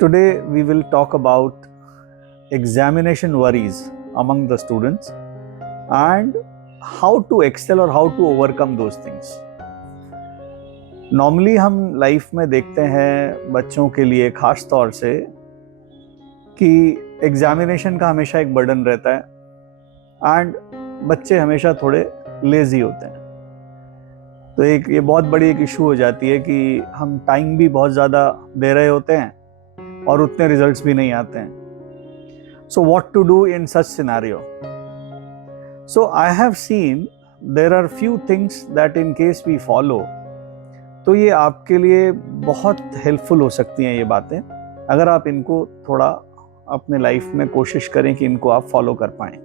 Today we will talk about examination worries among the students and how to excel or how to overcome those things. Normally हम life में देखते हैं बच्चों के लिए खास तौर से कि एग्जामिनेशन का हमेशा एक बर्डन रहता है एंड बच्चे हमेशा थोड़े लेजी होते हैं। तो ये बहुत बड़ी एक इशू हो जाती है कि हम टाइम भी बहुत ज़्यादा दे रहे होते हैं और उतने रिजल्ट्स भी नहीं आते हैं। So what to do in such scenario? So I have seen there are few things that in case we follow, तो ये आपके लिए बहुत हेल्पफुल हो सकती हैं ये बातें, अगर आप इनको थोड़ा अपने लाइफ में कोशिश करें कि इनको आप फॉलो कर पाएं।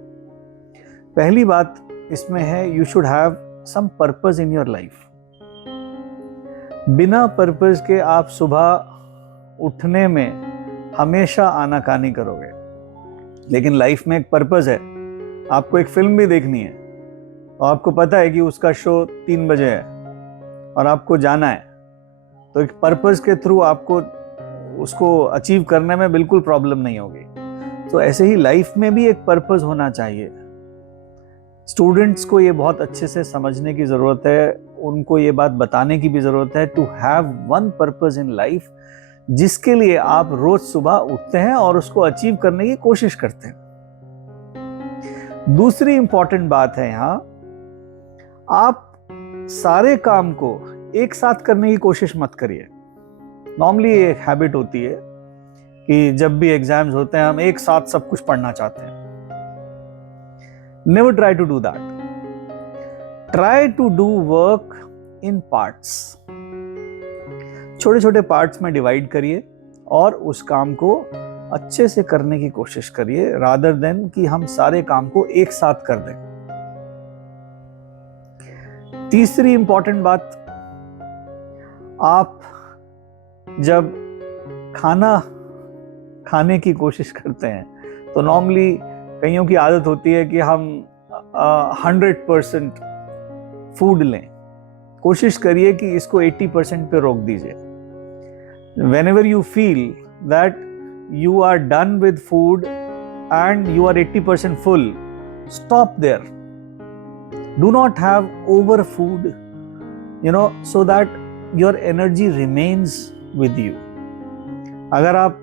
पहली बात इसमें है, you should have some purpose in your life. बिना पर्पस के आप सुबह उठने में हमेशा आनाकानी करोगे, लेकिन लाइफ में एक पर्पस है। आपको एक फिल्म भी देखनी है और आपको पता है कि उसका शो 3 बजे है और आपको जाना है, तो एक पर्पस के थ्रू आपको उसको अचीव करने में बिल्कुल प्रॉब्लम नहीं होगी। तो ऐसे ही लाइफ में भी एक पर्पस होना चाहिए। स्टूडेंट्स को ये बहुत अच्छे से समझने की ज़रूरत है, उनको ये बात बताने की भी ज़रूरत है, to have one purpose in life, जिसके लिए आप रोज सुबह उठते हैं और उसको अचीव करने की कोशिश करते हैं। दूसरी इंपॉर्टेंट बात है, यहाँ आप सारे काम को एक साथ करने की कोशिश मत करिए। नॉर्मली एक हैबिट होती है कि जब भी एग्जाम्स होते हैं हम एक साथ सब कुछ पढ़ना चाहते हैं। Never try to do that. Try to do work in parts. छोटे छोटे पार्ट्स में डिवाइड करिए और उस काम को अच्छे से करने की कोशिश करिए, रादर देन कि हम सारे काम को एक साथ कर दें। तीसरी इंपॉर्टेंट बात, आप जब खाना खाने की कोशिश करते हैं तो नॉर्मली कईयों की आदत होती है कि हम 100% फूड लें। कोशिश करिए कि इसको 80% पे रोक दीजिए। Whenever you feel that you are done with food and you are 80% full, stop there. Do not have over food, so that your energy remains with you. अगर आप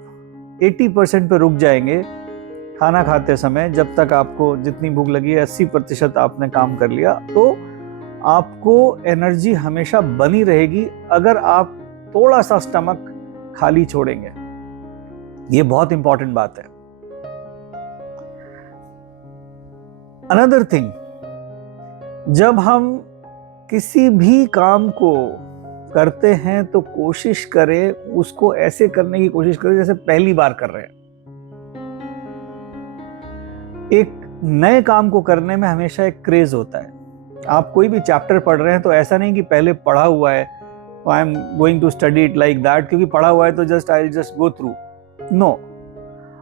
80% पे रुक जाएंगे खाना खाते समय, जब तक आपको जितनी भूख लगी है 80% आपने काम कर लिया, तो आपको एनर्जी हमेशा बनी रहेगी अगर आप थोड़ा सा स्टमक खाली छोड़ेंगे। ये बहुत इंपॉर्टेंट बात है। अनदर थिंग, जब हम किसी भी काम को करते हैं तो कोशिश करें उसको ऐसे करने की कोशिश करें जैसे पहली बार कर रहे हैं। एक नए काम को करने में हमेशा एक क्रेज होता है। आप कोई भी चैप्टर पढ़ रहे हैं तो ऐसा नहीं कि पहले पढ़ा हुआ है तो I am going to study it like that, क्योंकि पढ़ा हुआ है तो just I will just go through. No,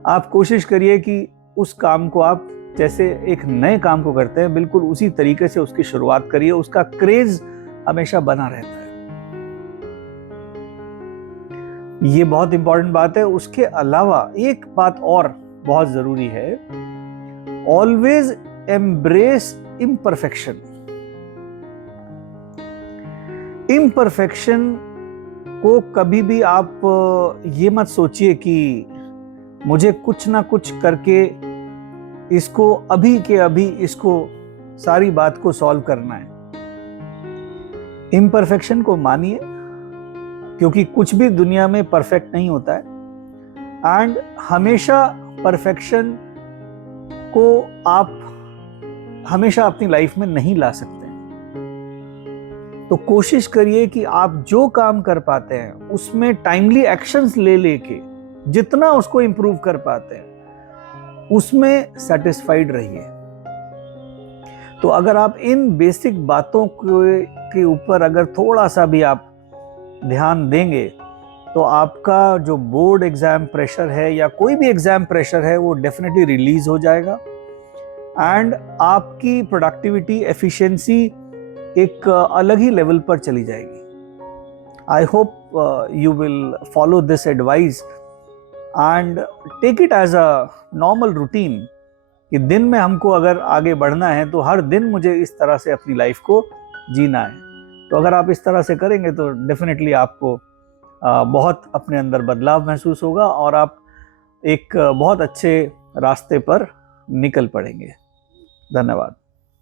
आप कोशिश करिए कि उस काम को आप जैसे एक नए काम को करते हैं बिल्कुल उसी तरीके से उसकी शुरुआत करिए। उसका क्रेज हमेशा बना रहता है। ये बहुत इंपॉर्टेंट बात है। उसके अलावा एक बात और बहुत जरूरी है, ऑलवेज एम्ब्रेस इम्परफेक्शन। इम्परफेक्शन को कभी भी आप ये मत सोचिए कि मुझे कुछ ना कुछ करके इसको अभी के अभी इसको सारी बात को सॉल्व करना है। इम्परफेक्शन को मानिए, क्योंकि कुछ भी दुनिया में परफेक्ट नहीं होता है एंड हमेशा परफेक्शन को आप हमेशा अपनी लाइफ में नहीं ला सकते। तो कोशिश करिए कि आप जो काम कर पाते हैं उसमें टाइमली एक्शंस ले लेके जितना उसको इंप्रूव कर पाते हैं उसमें सेटिस्फाइड रहिए। तो अगर आप इन बेसिक बातों के ऊपर अगर थोड़ा सा भी आप ध्यान देंगे तो आपका जो बोर्ड एग्जाम प्रेशर है या कोई भी एग्जाम प्रेशर है वो डेफिनेटली रिलीज हो जाएगा एंड आपकी प्रोडक्टिविटी, एफिशिएंसी एक अलग ही लेवल पर चली जाएगी। I hope you will follow this advice and take it as a normal routine कि दिन में हमको अगर आगे बढ़ना है तो हर दिन मुझे इस तरह से अपनी लाइफ को जीना है। तो अगर आप इस तरह से करेंगे तो डेफिनेटली आपको बहुत अपने अंदर बदलाव महसूस होगा और आप एक बहुत अच्छे रास्ते पर निकल पड़ेंगे। धन्यवाद।